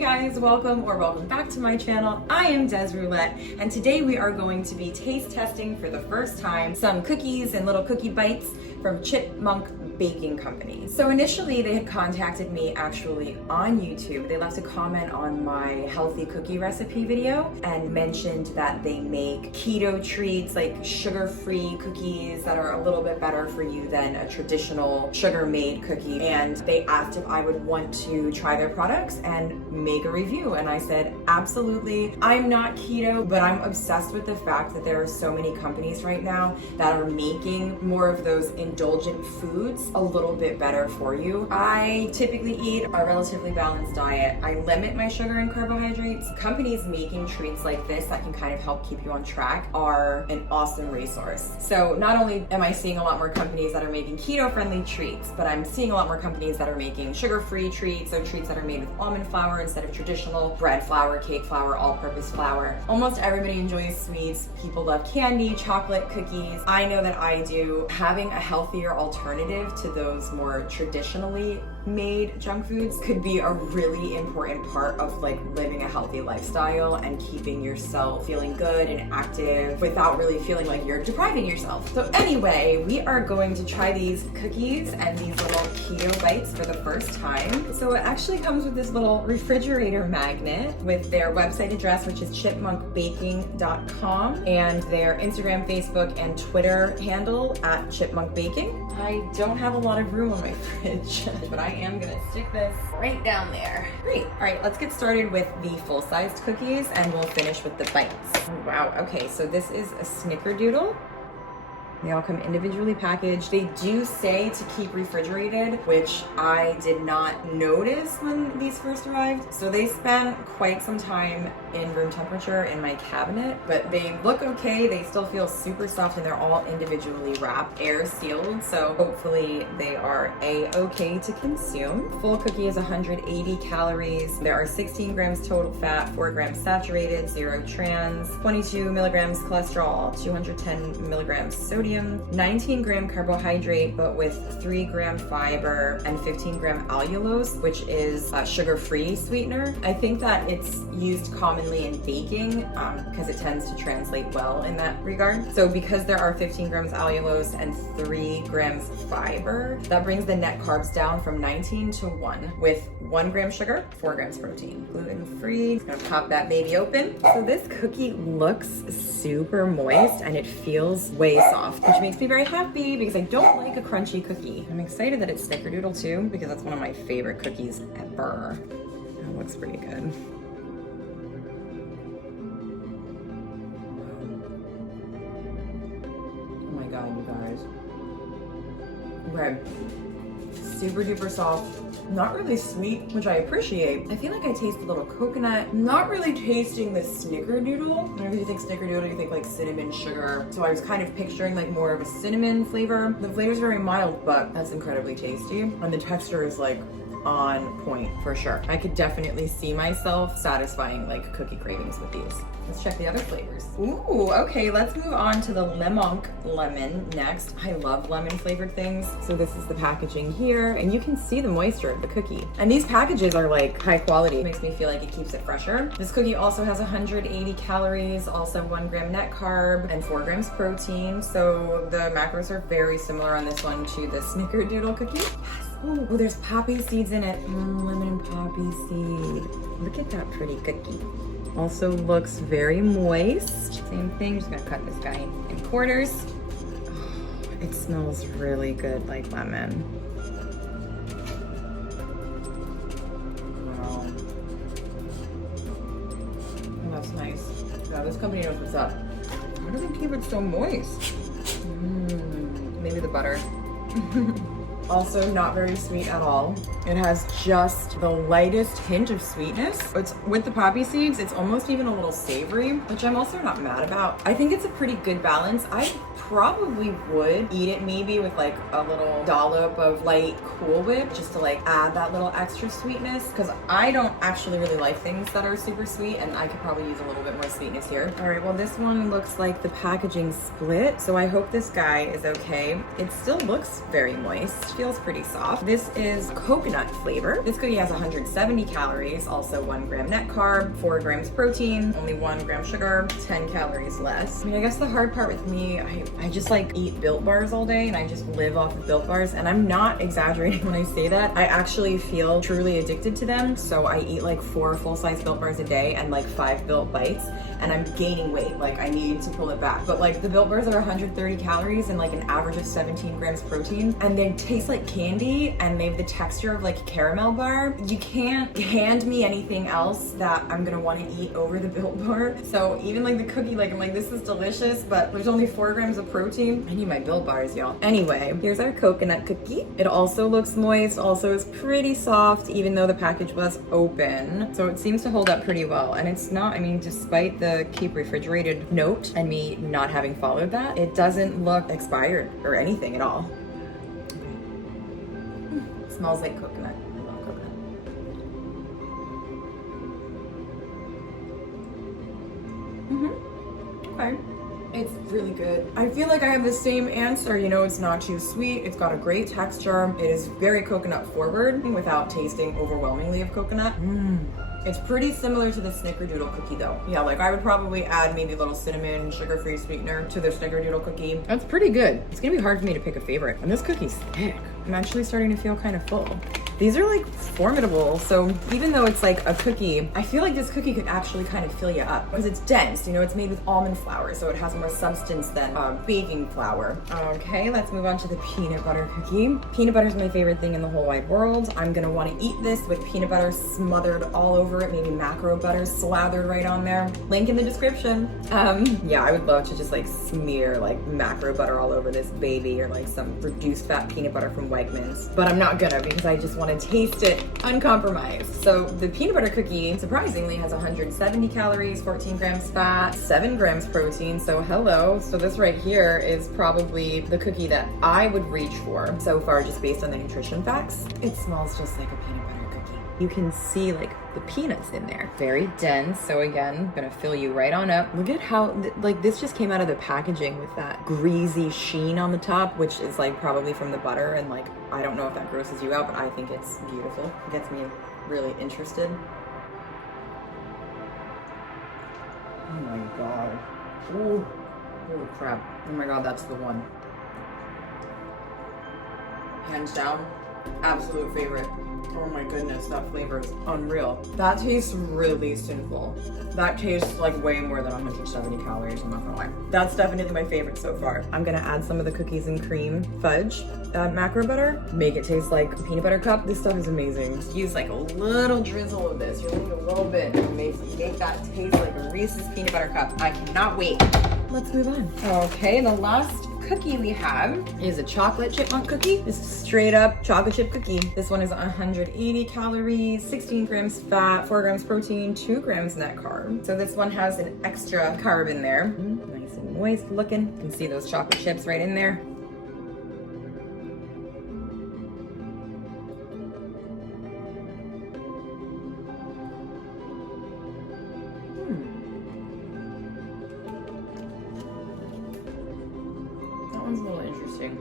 guys, welcome back to my channel. I am Des Roulette, and today we are going to be taste testing for the first time some cookies and little cookie bites from ChipMonk Baking Company. So initially they had contacted me actually on YouTube. They left a comment on my healthy cookie recipe video and mentioned that they make keto treats, like sugar-free cookies that are a little bit better for you than a traditional sugar-made cookie. And they asked if I would want to try their products and make a review. And I said, absolutely. I'm not keto, but I'm obsessed with the fact that there are so many companies right now that are making more of those indulgent foods a little bit better for you. I typically eat a relatively balanced diet. I limit my sugar and carbohydrates. Companies making treats like this that can kind of help keep you on track are an awesome resource. So not only am I seeing a lot more companies that are making keto-friendly treats, but I'm seeing a lot more companies that are making sugar-free treats, or treats that are made with almond flour instead of traditional bread flour, cake flour, all-purpose flour. Almost everybody enjoys sweets. People love candy, chocolate, cookies. I know that I do. Having a healthier alternative to those more traditionally made junk foods could be a really important part of like living a healthy lifestyle and keeping yourself feeling good and active without really feeling like you're depriving yourself. So anyway, we are going to try these cookies and these little keto bites for the first time. So it actually comes with this little refrigerator magnet with their website address, which is chipmonkbaking.com, and their Instagram, Facebook, and Twitter handle at ChipMonk Baking. I don't have a lot of room on my fridge, but I am gonna stick this right down there. Great. All right, let's get started with the full-sized cookies and we'll finish with the bites. Wow, okay, so this is a snickerdoodle. They all come individually packaged. They do say to keep refrigerated, which I did not notice when these first arrived. So they spent quite some time in room temperature in my cabinet, but they look okay. They still feel super soft and they're all individually wrapped, air sealed. So hopefully they are a-okay to consume. Full cookie is 180 calories. There are 16 grams total fat, 4 grams saturated, 0 trans, 22 milligrams cholesterol, 210 milligrams sodium, 19 gram carbohydrate, but with 3 gram fiber and 15 gram allulose, which is a sugar-free sweetener. I think that it's used commonly in baking because it tends to translate well in that regard. So because there are 15 grams allulose and 3 grams fiber, that brings the net carbs down from 19 to 1 with 1 gram sugar, 4 grams protein. Gluten-free. Just gonna pop that baby open. So this cookie looks super moist and it feels way soft, which makes me very happy because I don't like a crunchy cookie. I'm excited that it's snickerdoodle too because that's one of my favorite cookies ever. That looks pretty good. Oh my God, you guys. Okay. Super duper soft, not really sweet, which I appreciate. I feel like I taste a little coconut, not really tasting the snickerdoodle. Whenever you think snickerdoodle, you think like cinnamon sugar. So I was kind of picturing like more of a cinnamon flavor. The flavor is very mild, but that's incredibly tasty. And the texture is like on point for sure. I could definitely see myself satisfying like cookie cravings with these. Let's check the other flavors. Ooh, okay, let's move on to the ChipMonk lemon next. I love lemon flavored things. So this is the packaging here, and you can see the moisture of the cookie. And these packages are like high quality. It makes me feel like it keeps it fresher. This cookie also has 180 calories, also 1 gram net carb, and 4 grams protein. So the macros are very similar on this one to the snickerdoodle cookie. Yes. Oh, there's poppy seeds in it. Lemon and poppy seed. Look at that pretty cookie. Also looks very moist. Same thing, just gonna cut this guy in quarters. Oh, it smells really good like lemon. Wow. Oh, that's nice. Yeah, this company knows what's up. Why do they keep it so moist? Maybe the butter. Also not very sweet at all. It has just the lightest hint of sweetness. It's with the poppy seeds, it's almost even a little savory, which I'm also not mad about. I think it's a pretty good balance. I probably would eat it maybe with like a little dollop of light Cool Whip just to like add that little extra sweetness, because I don't actually really like things that are super sweet, and I could probably use a little bit more sweetness here. All right, well, this one looks like the packaging split, so I hope this guy is okay. It still looks very moist, feels pretty soft. This is coconut flavor. This cookie has 170 calories, also 1 gram net carb, 4 grams protein, only 1 gram sugar, 10 calories less. I mean, I guess the hard part with me, I just like eat Built Bars all day, and I just live off of Built Bars, and I'm not exaggerating when I say that. I actually feel truly addicted to them, so I eat like 4 full-size Built Bars a day and like 5 Built Bites, and I'm gaining weight. Like, I need to pull it back. But like the Built Bars are 130 calories and like an average of 17 grams protein, and they taste like candy, and they have the texture of like a caramel bar. You can't hand me anything else that I'm gonna want to eat over the Built Bar. So even like the cookie, like I'm like, this is delicious, but there's only 4 grams of protein. I need my Built Bars, y'all. Anyway, here's our coconut cookie. It also looks moist, also is pretty soft, even though the package was open. So it seems to hold up pretty well. And it's not, I mean, despite the keep refrigerated note and me not having followed that, it doesn't look expired or anything at all. It smells like coconut. I love coconut. Okay. It's really good. I feel like I have the same answer. You know, it's not too sweet. It's got a great texture. It is very coconut forward without tasting overwhelmingly of coconut. It's pretty similar to the snickerdoodle cookie though. Yeah, like I would probably add maybe a little cinnamon, sugar-free sweetener to the snickerdoodle cookie. That's pretty good. It's gonna be hard for me to pick a favorite. And this cookie's thick. I'm actually starting to feel kind of full. These are like formidable. So even though it's like a cookie, I feel like this cookie could actually kind of fill you up because it's dense. You know, it's made with almond flour, so it has more substance than baking flour. Okay, let's move on to the peanut butter cookie. Peanut butter is my favorite thing in the whole wide world. I'm gonna want to eat this with peanut butter smothered all over it, maybe macro butter slathered right on there. Link in the description. Yeah, I would love to just like smear like macro butter all over this baby, or like some reduced fat peanut butter from Wegmans, but I'm not gonna because I just want to taste it uncompromised. So the peanut butter cookie surprisingly has 170 calories, 14 grams fat, 7 grams protein. So hello. So this right here is probably the cookie that I would reach for so far, just based on the nutrition facts. It smells just like a peanut butter cookie. You can see like the peanuts in there. Very dense. So again, gonna fill you right on up. Look at how, like, this just came out of the packaging with that greasy sheen on the top, which is like probably from the butter. And like, I don't know if that grosses you out, but I think it's beautiful. It gets me really interested. Oh my God. Ooh, holy crap. Oh my God, that's the one. Hands down, absolute favorite. Oh my goodness, that flavor is unreal. That tastes really sinful. That tastes like way more than 170 calories, I'm not gonna lie. That's definitely my favorite so far. I'm gonna add some of the cookies and cream fudge macro butter, make it taste like a peanut butter cup. This stuff is amazing. Just use like a little drizzle of this. You need a little bit to make that taste like a Reese's peanut butter cup. I cannot wait. Let's move on. Okay, the last cookie we have is a chocolate chipmunk cookie. This is straight up chocolate chip cookie. This one is 180 calories, 16 grams fat, 4 grams protein, 2 grams net carb. So this one has an extra carb in there. Nice and moist looking. You can see those chocolate chips right in there. A little interesting.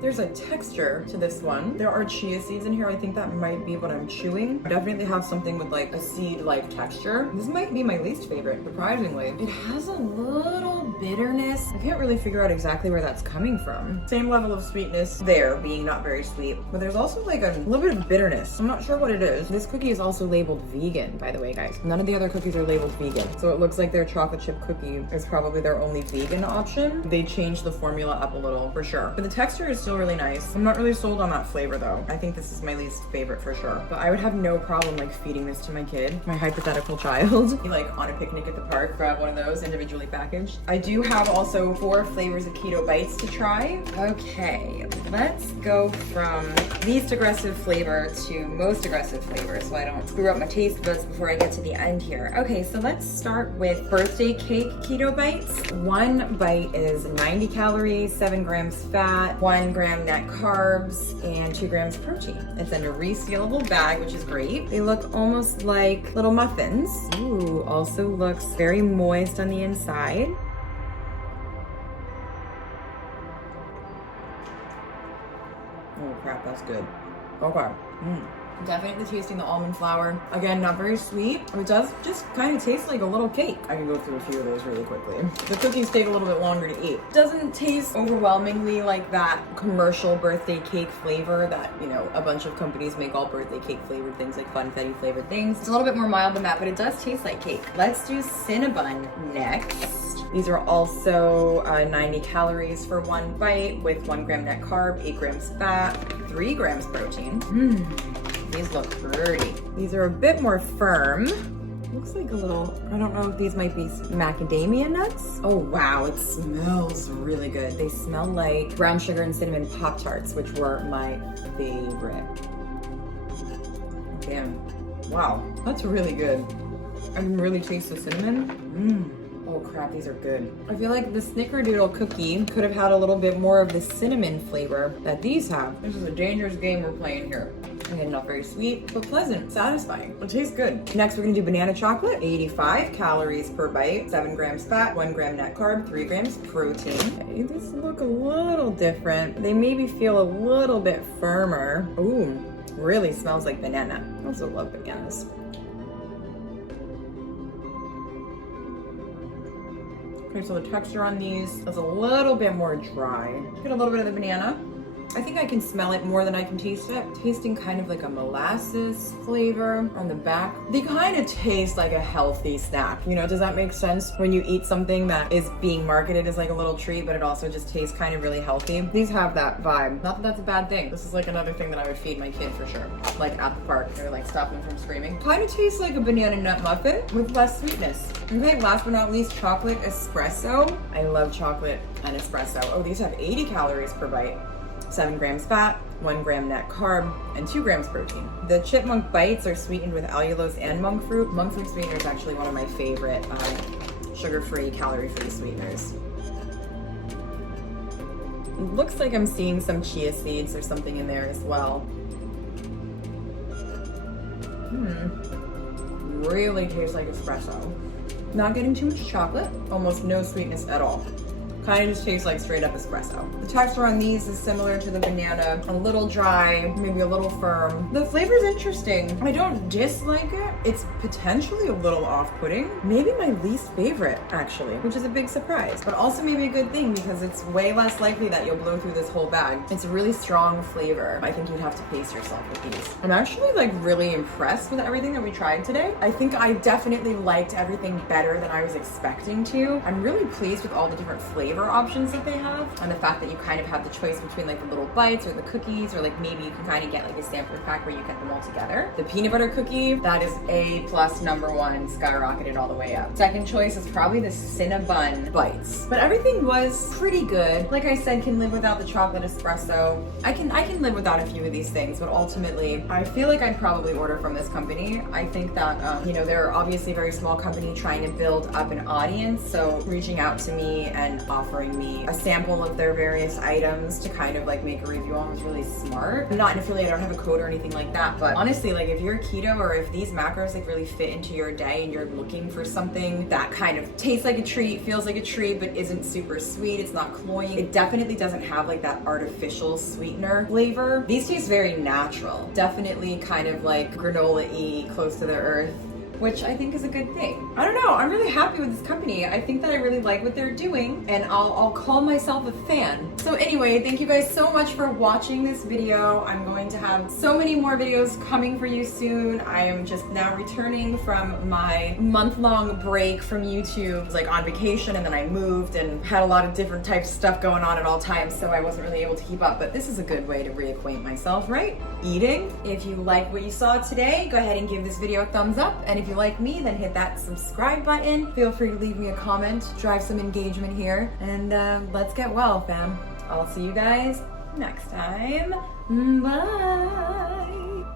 There's a texture to this one. There are chia seeds in here. I think that might be what I'm chewing. I definitely have something with like a seed-like texture. This might be my least favorite, surprisingly. It has a little bitterness. I can't really figure out exactly where that's coming from. Same level of sweetness there, being not very sweet, but there's also like a little bit of bitterness. I'm not sure what it is. This cookie is also labeled vegan, by the way, guys. None of the other cookies are labeled vegan. So it looks like their chocolate chip cookie is probably their only vegan option. They changed the formula up a little for sure, but the texture is still still really nice. I'm not really sold on that flavor though. I think this is my least favorite for sure. But I would have no problem like feeding this to my kid, my hypothetical child. Like on a picnic at the park, grab one of those individually packaged. I do have also 4 flavors of keto bites to try. Okay, let's go from least aggressive flavor to most aggressive flavor so I don't screw up my taste buds before I get to the end here. Okay, so let's start with birthday cake keto bites. 1 bite is 90 calories, 7 grams fat, 1 gram net carbs, and 2 grams protein. It's in a resealable bag, which is great. They look almost like little muffins. Ooh, also looks very moist on the inside. Oh crap, that's good. Okay. Definitely tasting the almond flour. Again, not very sweet. It does just kind of taste like a little cake. I can go through a few of those really quickly. The cookies take a little bit longer to eat. Doesn't taste overwhelmingly like that commercial birthday cake flavor that, you know, a bunch of companies make all birthday cake flavored things, like funfetti flavored things. It's a little bit more mild than that, but it does taste like cake. Let's do Cinnabon next. These are also 90 calories for 1 bite with 1 gram net carb, 8 grams fat, 3 grams protein. These look pretty. These are a bit more firm. Looks like a little, I don't know if these might be macadamia nuts. Oh wow, it smells really good. They smell like brown sugar and cinnamon Pop-Tarts, which were my favorite. Damn, wow, that's really good. I can really taste the cinnamon. Oh crap, these are good. I feel like the snickerdoodle cookie could have had a little bit more of the cinnamon flavor that these have. This is a dangerous game we're playing here. Again, not very sweet, but pleasant, satisfying. It tastes good. Next, we're gonna do banana chocolate. 85 calories per bite, 7 grams fat, 1 gram net carb, 3 grams protein. Okay, these look a little different. They maybe feel a little bit firmer. Ooh, really smells like banana. I also love bananas. Okay, so the texture on these is a little bit more dry. Get a little bit of the banana. I think I can smell it more than I can taste it. Tasting kind of like a molasses flavor on the back. They kind of taste like a healthy snack. You know, does that make sense? When you eat something that is being marketed as like a little treat, but it also just tastes kind of really healthy. These have that vibe. Not that that's a bad thing. This is like another thing that I would feed my kid for sure. Like at the park, or like stop them from screaming. Kind of tastes like a banana nut muffin with less sweetness. Okay, last but not least, chocolate espresso. I love chocolate and espresso. Oh, these have 80 calories per bite. 7 grams fat, 1 gram net carb, and 2 grams protein. The ChipMonk bites are sweetened with allulose and monk fruit. Monk fruit sweetener is actually one of my favorite sugar-free, calorie-free sweeteners. It looks like I'm seeing some chia seeds or something in there as well. Really tastes like espresso. Not getting too much chocolate, almost no sweetness at all. Kind of just tastes like straight up espresso. The texture on these is similar to the banana, a little dry, maybe a little firm. The flavor is interesting. I don't dislike it. It's potentially a little off-putting. Maybe my least favorite, actually, which is a big surprise, but also maybe a good thing because it's way less likely that you'll blow through this whole bag. It's a really strong flavor. I think you'd have to pace yourself with these. I'm actually like really impressed with everything that we tried today. I think I definitely liked everything better than I was expecting to. I'm really pleased with all the different flavor options that they have, and the fact that you kind of have the choice between like the little bites or the cookies, or like maybe you can kind of get like a sampler pack where you get them all together. The peanut butter cookie, that is A+ #1, skyrocketed all the way up. Second choice is probably the Cinnabon bites, but everything was pretty good. Like I said, can live without the chocolate espresso. I can live without a few of these things, but ultimately I feel like I'd probably order from this company. I think that you know, they're obviously a very small company trying to build up an audience, so reaching out to me and offering me a sample of their various items to kind of like make a review on was really smart. I'm not an affiliate, I don't have a code or anything like that, but honestly, like if you're keto or if these macros like really fit into your day and you're looking for something that kind of tastes like a treat, feels like a treat, but isn't super sweet, it's not cloying, it definitely doesn't have like that artificial sweetener flavor. These taste very natural. Definitely kind of like granola-y, close to the earth, which I think is a good thing. I don't know, I'm really happy with this company. I think that I really like what they're doing, and I'll call myself a fan. So anyway, thank you guys so much for watching this video. I'm going to have so many more videos coming for you soon. I am just now returning from my month-long break from YouTube, like on vacation, and then I moved and had a lot of different types of stuff going on at all times, so I wasn't really able to keep up. But this is a good way to reacquaint myself, right? Eating. If you like what you saw today, go ahead and give this video a thumbs up. And if you like me, then hit that subscribe button. Feel free to leave me a comment, drive some engagement here, and let's get well, fam. I'll see you guys next time. Bye.